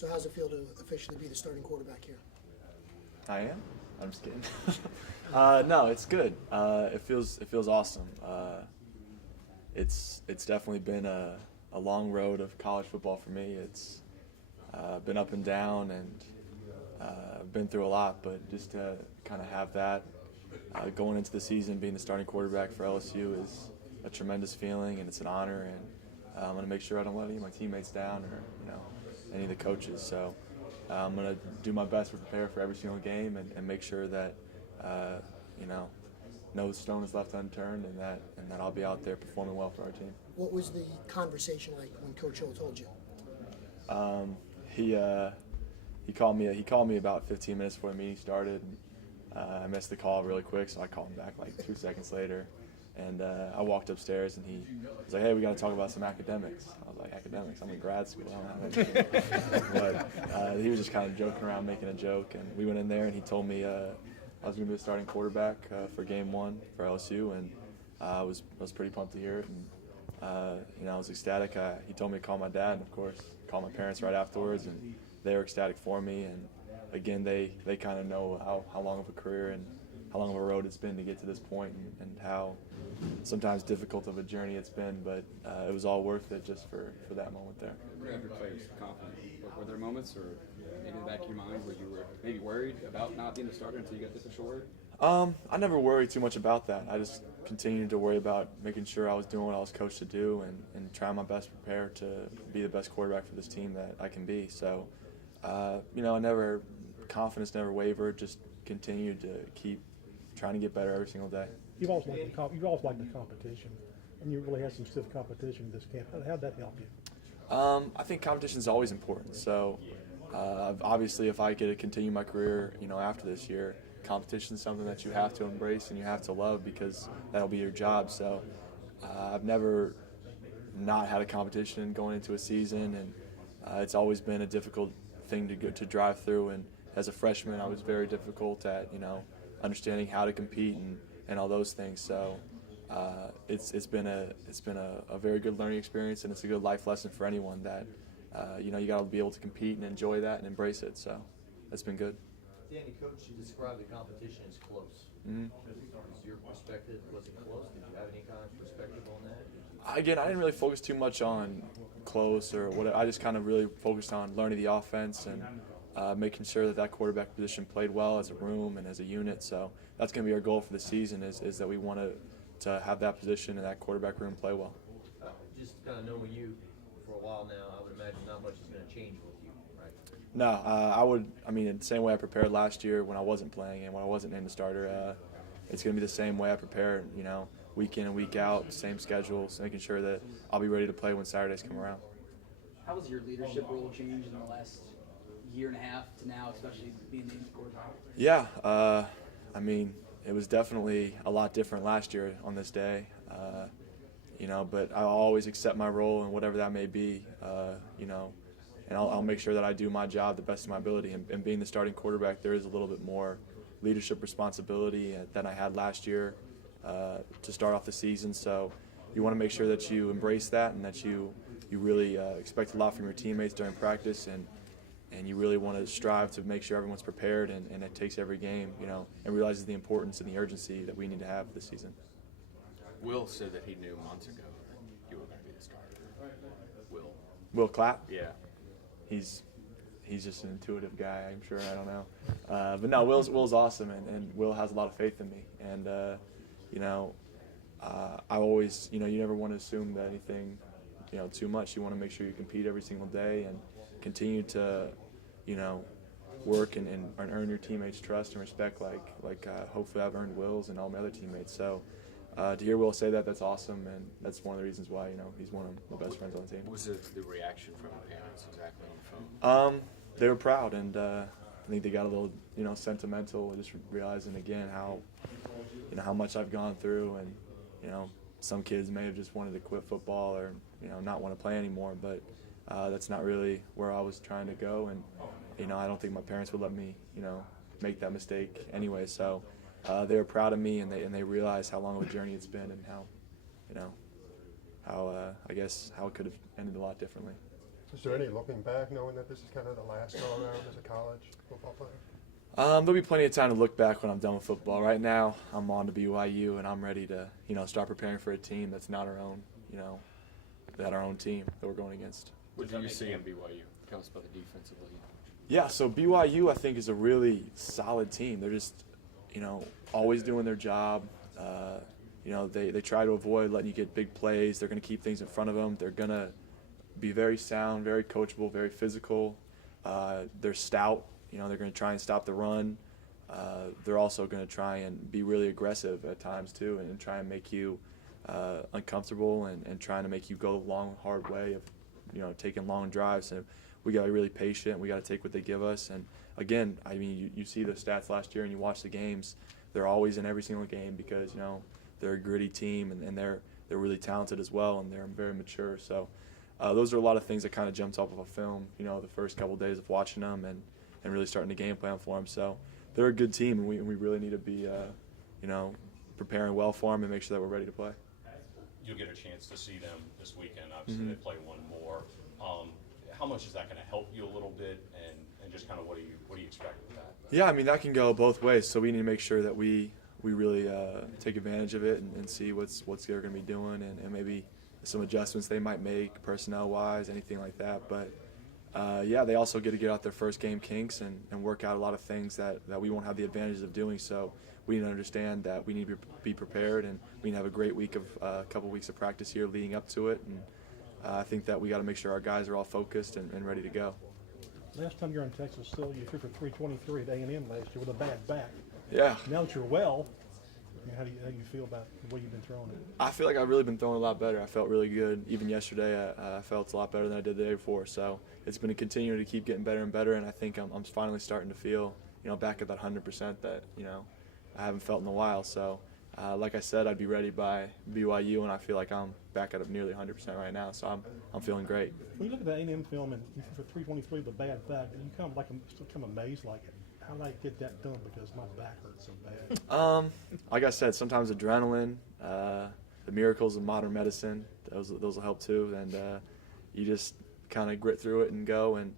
So how's it feel to officially be the starting quarterback here? I am? I'm just kidding. No, it's good. It feels awesome. It's definitely been a long road of college football for me. It's been up and down, and been through a lot, but just to kind of have that going into the season, being the starting quarterback for LSU is a tremendous feeling, and it's an honor, and I'm going to make sure I don't let any of my teammates down or any of the coaches. So I'm going to do my best to prepare for every single game and make sure that no stone is left unturned, and that I'll be out there performing well for our team. What was the conversation like when Coach Hill told you? He called me about 15 minutes before the meeting started. I missed the call really quick, so I called him back like 2 seconds later. And I walked upstairs, and he was like, "Hey, we got to talk about some academics." I was like, "Academics? I'm in grad school. I don't have anything." But he was just kind of joking around, making a joke. And we went in there, and he told me I was going to be the starting quarterback for Game 1 for LSU, and I was pretty pumped to hear it. And I was ecstatic. He told me to call my dad, and of course, call my parents right afterwards, and they were ecstatic for me. And again, they kind of know how long of a career and how long of a road it's been to get to this point, and how sometimes difficult of a journey it's been, but it was all worth it just for that moment there. Every player was confident. Were there moments, or maybe in the back of your mind, where you were maybe worried about not being the starter until you got the official word? I never worried too much about that. I just continued to worry about making sure I was doing what I was coached to do, and trying my best to prepare to be the best quarterback for this team that I can be. So, confidence never wavered, just continued to keep trying to get better every single day. You've always liked the competition, and you really had some stiff competition in this camp. How'd that help you? I think competition is always important. So, obviously, if I get to continue my career, after this year, competition is something that you have to embrace and you have to love, because that'll be your job. So, I've never not had a competition going into a season, and it's always been a difficult thing to drive through. And as a freshman, I was very difficult at understanding how to compete and all those things. So it's been a very good learning experience, and it's a good life lesson for anyone that you got to be able to compete and enjoy that and embrace it. So it's been good. Danny, Coach described the competition as close. Mm-hmm. Is your perspective, was it close? Did you have any kind of perspective on that? Again, I didn't really focus too much on close or whatever. I just kind of really focused on learning the offense and making sure that quarterback position played well as a room and as a unit. So that's going to be our goal for the season, is that we want to have that position and that quarterback room play well. Just kind of knowing you for a while now, I would imagine not much is going to change with you, right? No, in the same way I prepared last year when I wasn't playing and when I wasn't named the starter, it's going to be the same way I prepare, week in and week out, same schedules, making sure that I'll be ready to play when Saturdays come around. How has your leadership role changed in the last year and a half to now, especially being named quarterback? Yeah, it was definitely a lot different last year on this day, but I'll always accept my role and whatever that may be, and I'll make sure that I do my job the best of my ability. And being the starting quarterback, there is a little bit more leadership responsibility than I had last year to start off the season. So you want to make sure that you embrace that, and that you really expect a lot from your teammates during practice, and you really want to strive to make sure everyone's prepared, and it takes every game, and realizes the importance and the urgency that we need to have this season. Will said that he knew months ago that you were going to be the starter. Will Clapp? Yeah. He's just an intuitive guy, I'm sure. I don't know. But no, Will's awesome, and Will has a lot of faith in me. And, I always, you never want to assume that anything, too much. You want to make sure you compete every single day and continue to, work and earn your teammates' trust and respect like hopefully I've earned Will's and all my other teammates. So to hear Will say that, that's awesome, and that's one of the reasons why, he's one of the best friends on the team. What was the reaction from the parents exactly on the phone? They were proud, and I think they got a little, sentimental, just realizing again how much I've gone through, and, some kids may have just wanted to quit football or, not want to play anymore, but that's not really where I was trying to go, and, I don't think my parents would let me, make that mistake anyway. So they were proud of me, and they realized how long of a journey it's been, and how, how it could have ended a lot differently. Is there any looking back, knowing that this is kind of the last go around as a college football player? There'll be plenty of time to look back when I'm done with football. Right now, I'm on to BYU, and I'm ready to, start preparing for a team that's not our own, that our own team that we're going against. What do you see in BYU? Tell us about the defensively. Yeah, so BYU I think is a really solid team. They're just, always doing their job. They try to avoid letting you get big plays. They're going to keep things in front of them. They're going to be very sound, very coachable, very physical. They're stout. They're going to try and stop the run. They're also going to try and be really aggressive at times too, and try and make you uncomfortable and trying to make you go the long, hard way of, taking long drives. And we got to be really patient. We got to take what they give us. And again, I mean, you see the stats last year and you watch the games. They're always in every single game because they're a gritty team and they're really talented as well, and they're very mature. So those are a lot of things that kind of jumps off of a film. The first couple of days of watching them and really starting to game plan for them. So they're a good team, and we really need to be preparing well for them and make sure that we're ready to play. You'll get a chance to see them this weekend. Obviously, they play one more. How much is that going to help you a little bit, and just kind of what do you expect with that? Yeah, I mean, that can go both ways. So we need to make sure that we really take advantage of it and see what's they're going to be doing and maybe some adjustments they might make personnel-wise, anything like that. But, they also get to get out their first game kinks and work out a lot of things that we won't have the advantages of doing. So we need to understand that we need to be prepared, and we need to have a great week of a couple weeks of practice here leading up to it. And I think that we got to make sure our guys are all focused and ready to go. Last time you were in Texas, still you threw for 323 at A&M last year with a bad back. Yeah. Now that you're well, how do you feel about the way you've been throwing it? I feel like I've really been throwing a lot better. I felt really good. Even yesterday, I felt a lot better than I did the day before. So it's been continuing to keep getting better and better, and I think I'm finally starting to feel, back at that 100% that, I haven't felt in a while. So, like I said, I'd be ready by BYU, and I feel like I'm back at nearly 100% right now. So I'm feeling great. When you look at the A&M film and you threw for 323 with a bad back, you kind of amazed like it. How did I get that done? Because my back hurts so bad. Like I said, sometimes adrenaline, the miracles of modern medicine, those will help too. And you just kind of grit through it and go. And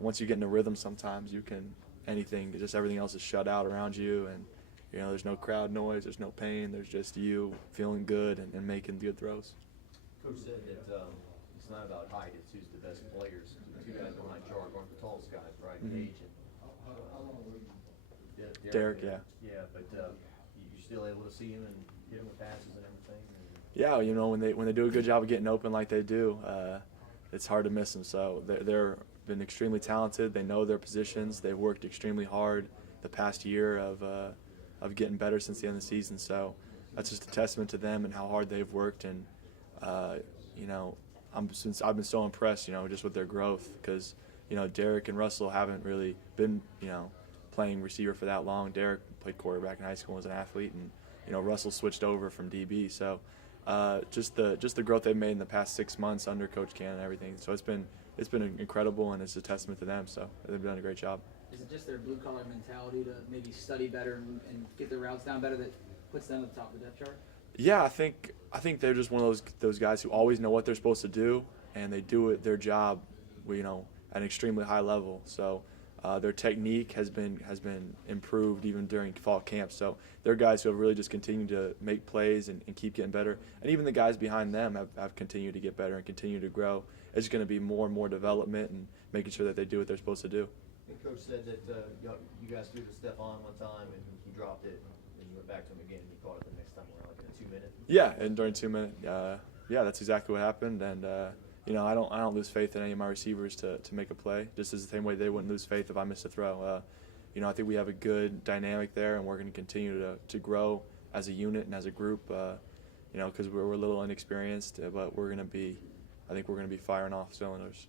once you get in a rhythm, sometimes you can just everything else is shut out around you, and there's no crowd noise, there's no pain, there's just you feeling good and making good throws. Coach said that it's not about height; it's who's the best players. The two guys behind Jarg aren't the tallest guys, right? Gage and Derek, yeah. Yeah, but you're still able to see him and hit him with passes and everything. Yeah, when they do a good job of getting open like they do, it's hard to miss them. So they're been extremely talented. They know their positions. They've worked extremely hard the past year of getting better since the end of the season. So that's just a testament to them and how hard they've worked. And I've been so impressed, just with their growth, because Derek and Russell haven't really been playing receiver for that long. Derek played quarterback in high school as an athlete, and Russell switched over from DB. So just the growth they've made in the past 6 months under Coach Cannon and everything. So it's been incredible, and it's a testament to them. So they've done a great job. Is it just their blue-collar mentality to maybe study better and get their routes down better that puts them at the top of the depth chart? Yeah, I think they're just one of those guys who always know what they're supposed to do, and they do their job, at an extremely high level. So their technique has been improved even during fall camp. So they're guys who have really just continued to make plays and keep getting better. And even the guys behind them have continued to get better and continue to grow. It's going to be more and more development and making sure that they do what they're supposed to do. And Coach said that you guys threw to Stephon one time and he dropped it, and you went back to him again and you caught it the next time around, like in a 2-minute. Yeah, and during 2 minute, that's exactly what happened. And I don't lose faith in any of my receivers to make a play, just as the same way they wouldn't lose faith if I missed a throw. I think we have a good dynamic there, and we're going to continue to grow as a unit and as a group. Because we're a little inexperienced, but I think we're going to be firing off cylinders.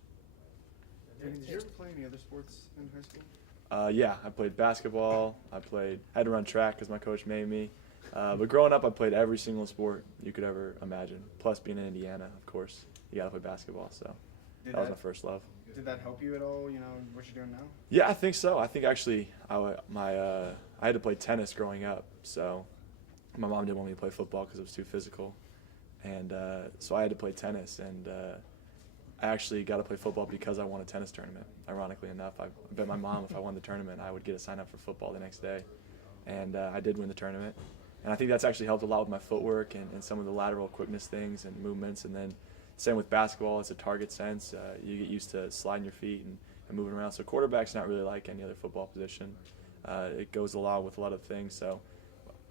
Did you ever play any other sports in high school? Yeah, I played basketball. I had to run track because my coach made me. But growing up, I played every single sport you could ever imagine. Plus, being in Indiana, of course, you got to play basketball. So that was my first love. Did that help you at all? What you're doing now? Yeah, I think so. I think actually, I had to play tennis growing up. So my mom didn't want me to play football because it was too physical, and so I had to play tennis. And I actually got to play football because I won a tennis tournament. Ironically enough, I bet my mom if I won the tournament, I would get a sign up for football the next day. And I did win the tournament. And I think that's actually helped a lot with my footwork and some of the lateral quickness things and movements. And then same with basketball, it's a target sense. You get used to sliding your feet and moving around. So quarterback's not really like any other football position. It goes along with a lot of things. So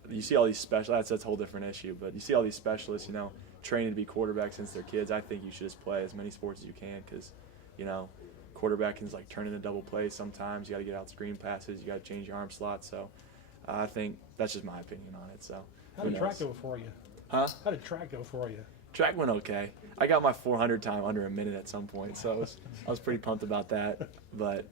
you see all these specialists, that's a whole different issue, but you see all these specialists, you know, training to be quarterbacks since they're kids. I think you should just play as many sports as you can because, you know, quarterback can like turn into double plays sometimes. You got to get out screen passes. You got to change your arm slot. So I think that's just my opinion on it. So how did track go for you? Huh? How did track go for you? Track went okay. I got my 400 time under a minute at some point, so I was pretty pumped about that. But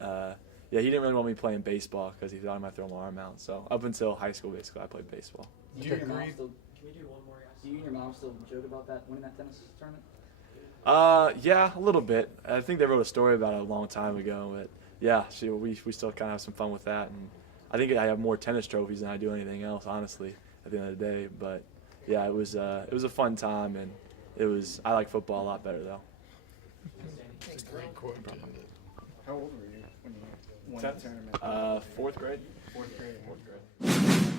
yeah, he didn't really want me playing baseball because he thought I might throw my arm out. So up until high school, basically, I played baseball. Do you and your mom still? Can we do one more? Do you and your mom still joke about that winning that tennis tournament? Yeah, a little bit. I think they wrote a story about it a long time ago, but yeah, we still kind of have some fun with that. And I think I have more tennis trophies than I do anything else, honestly, at the end of the day. But yeah, it was a fun time, and I like football a lot better though. Thanks, Tom. Great quote. How old were you when you won the tournament? Fourth grade. Fourth grade. Fourth grade.